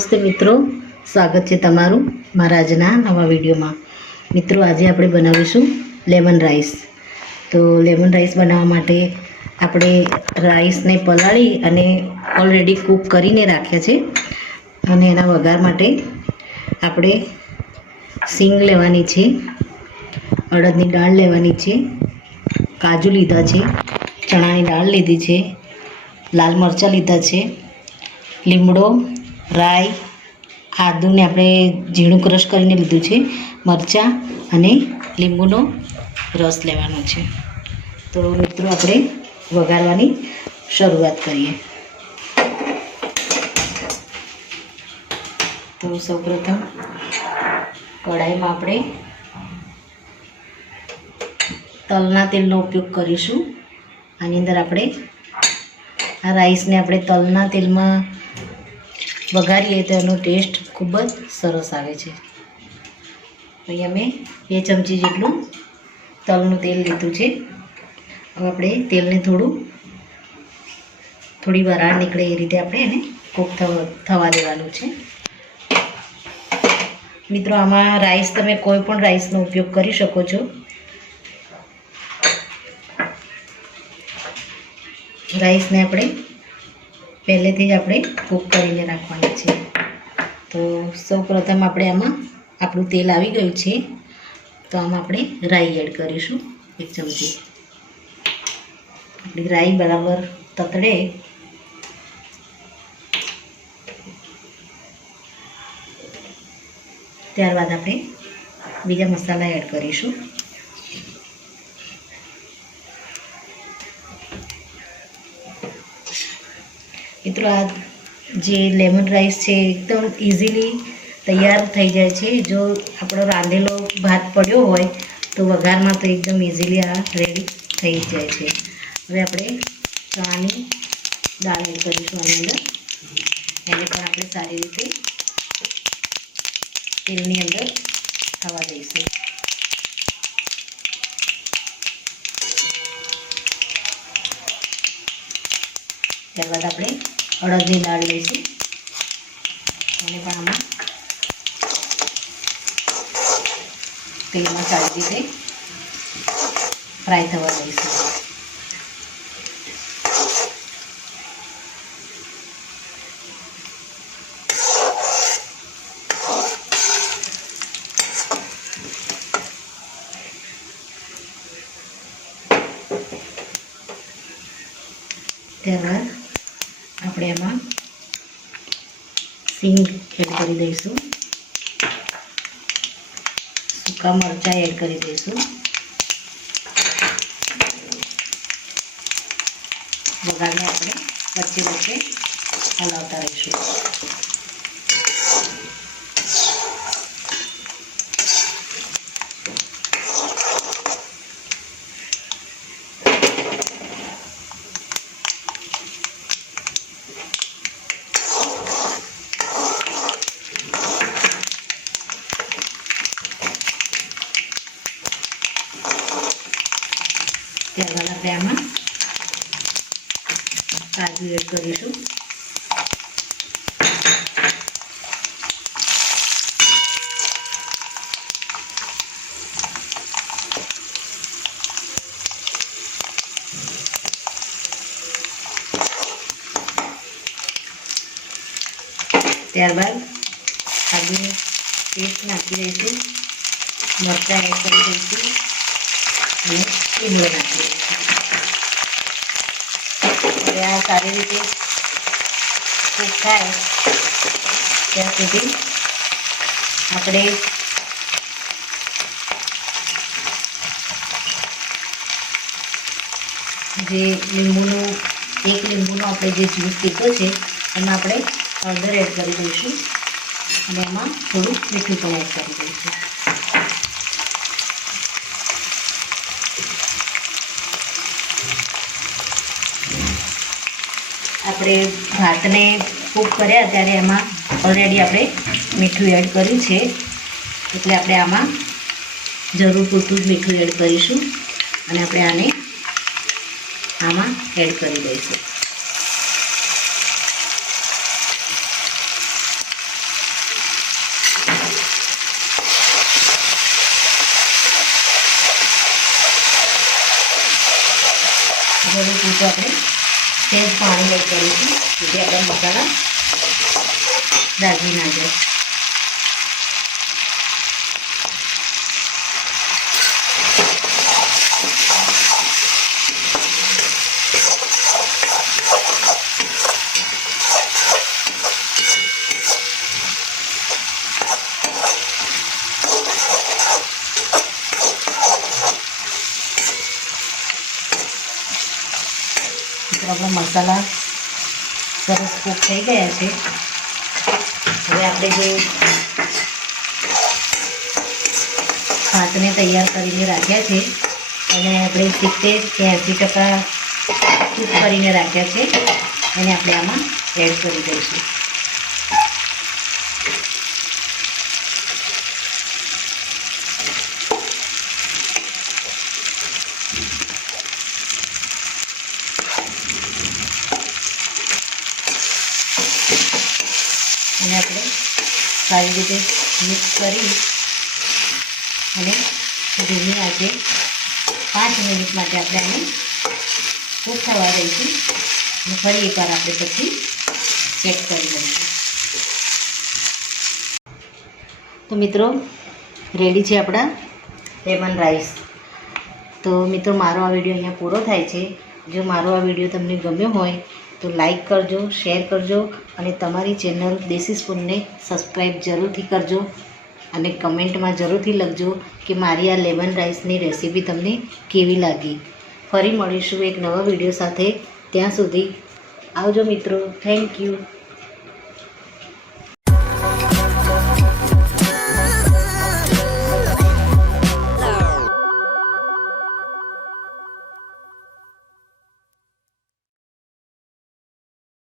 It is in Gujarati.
નમસ્તે મિત્રો, સ્વાગત છે તમારું મારા આજના નવા વિડીયોમાં। મિત્રો, આજે આપણે બનાવીશું લેમન રાઈસ। તો લેમન રાઈસ બનાવવા માટે આપણે રાઈસને પલાળી અને ઓલરેડી કૂક કરીને રાખ્યા છે। અને એના વઘાર માટે આપણે સિંગ લેવાની છે, અડદની દાળ લેવાની છે, કાજુ લીધા છે, ચણાની દાળ લીધી છે, લાલ મરચાં લીધા છે, લીમડો, રાઈ, આદુને આપણે ઝીણું ક્રશ કરીને લીધું છે, મરચાં અને લીંબુનો રસ લેવાનો છે। તો મિત્રો, આપણે વઘારવાની શરૂઆત કરીએ। તો સૌપ્રથમ કઢાઈમાં આપણે તલના તેલનો ઉપયોગ કરીશું। આની અંદર આપણે આ રાઈસને આપણે તલના તેલમાં વઘારીએ તો એનો ટેસ્ટ ખૂબ જ સરસ આવે છે। અહીંયા મેં 2 ચમચી જેટલું તલનું તેલ લીધું છે। હવે આપણે તેલને થોડી વરાળ નીકળે એ રીતે આપણે એને કૂક થવા દેવાનું છે। મિત્રો, આમાં રાઈસ તમે કોઈ પણ રાઈસનો ઉપયોગ કરી શકો છો। રાઈસને આપણે પહેલેથી જ આપણે કૂક કરીને રાખવાના છે। તો સૌપ્રથમ આપણે આમાં આપણું તેલ આવી ગયું છે, તો આમાં આપણે રાઈ એડ કરીશું 1 ચમચી। આપણી રાઈ બરાબર તતડે ત્યારબાદ આપણે બીજા મસાલા એડ કરીશું। મિત્રો, આ જે લેમન રાઈસ છે એકદમ ઇઝીલી તૈયાર થઈ જાય છે। જો આપણો રાંધેલો ભાત પડ્યો હોય તો વઘારમાં તો એકદમ ઇઝીલી આ રેડી થઈ જાય છે। હવે આપણે ચણાની દાળ એડ કરીશું આની અંદર। એને પણ આપણે સારી રીતે તેલની અંદર થવા દઈશું। ત્યારબાદ આપણે અડદની દાળ લઈશું, એને પણ આમાં તેલમાં સારી રીતે ફ્રાય થવા દઈશું। ત્યારબાદ આપણે એમાં સિંગ એડ કરી દઈશું, સૂકા મરચાં એડ કરી દઈશું, વઘારને આપણે વચ્ચે વચ્ચે હલાવતા રહીશું। ત્યારબાદ આપણે આમાં કાજુ એડ કરીશું, ત્યારબાદ કાજુની પેસ્ટ નાખી દઈશું, મરચાં એડ કરી દઈશું અને લીમડો નાખી દઈશું। હવે આ સારી રીતે કૂક થાય ત્યાં સુધી આપણે જે લીંબુનો આપણે જે જ્યુસ પીધો છે એમાં આપણે હળદર એડ કરી દઈશું અને એમાં થોડું મીઠું પણ એડ કરી દઈશું। આપણે ભાતને કૂક કર્યા ત્યારે એમાં ઓલરેડી આપણે મીઠું એડ કર્યું છે, એટલે આપણે આમાં જરૂર પૂરતું જ મીઠું એડ કરીશું અને આપણે આને આમાં એડ કરી દઈશું। થોડું પૂરતું આપણે સેજ પાણી એડ કરીશું, જેથી આપણા મસાલા દાઝી ના જાય. આપણા મસાલા સરસ કૂક થઈ ગયા છે. હવે આપણે જે ભાતને તૈયાર કરીને રાખ્યા છે અને આપણે 70 કે 80% કૂક કરીને રાખ્યા છે, એને આપણે આમાં એડ કરી દઈશું. અને આપણે સારી રીતે મિક્સ કરી અને ધીમી આંચે 5 મિનિટ માટે આપણે આને કૂક થવા દઈશું અને ફરી એકવાર આપણે પછી ચેક કરી લઈશું. તો મિત્રો રેડી છે આપણા લેમન રાઈસ. તો મિત્રો મારો આ વિડીયો અહીંયા પૂરો થાય છે. જો મારો આ વિડીયો તમને ગમ્યો હોય તો લાઈક કરજો, શેર કરજો અને તમારી ચેનલ દેશી સ્પૂનને સબસ્ક્રાઈબ જરૂરથી કરજો અને કમેન્ટમાં જરૂરથી લખજો કે મારી આ લેમન રાઈસની રેસીપી તમને કેવી લાગી. ફરી મળીશું એક નવા વિડીયો સાથે. ત્યાં સુધી આવજો મિત્રો. Thank you.